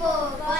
people. Bye.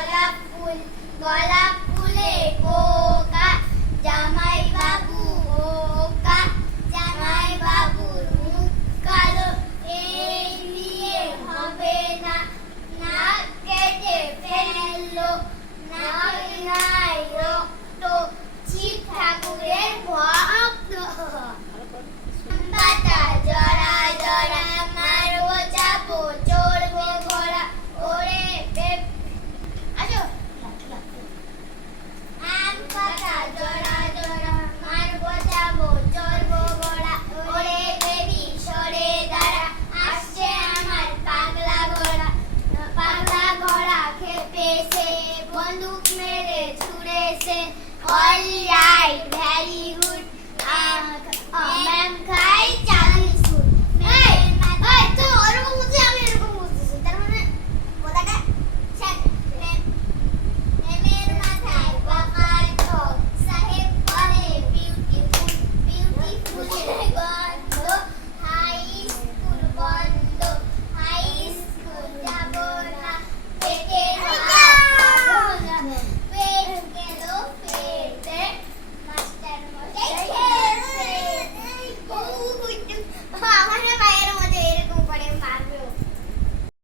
Allah.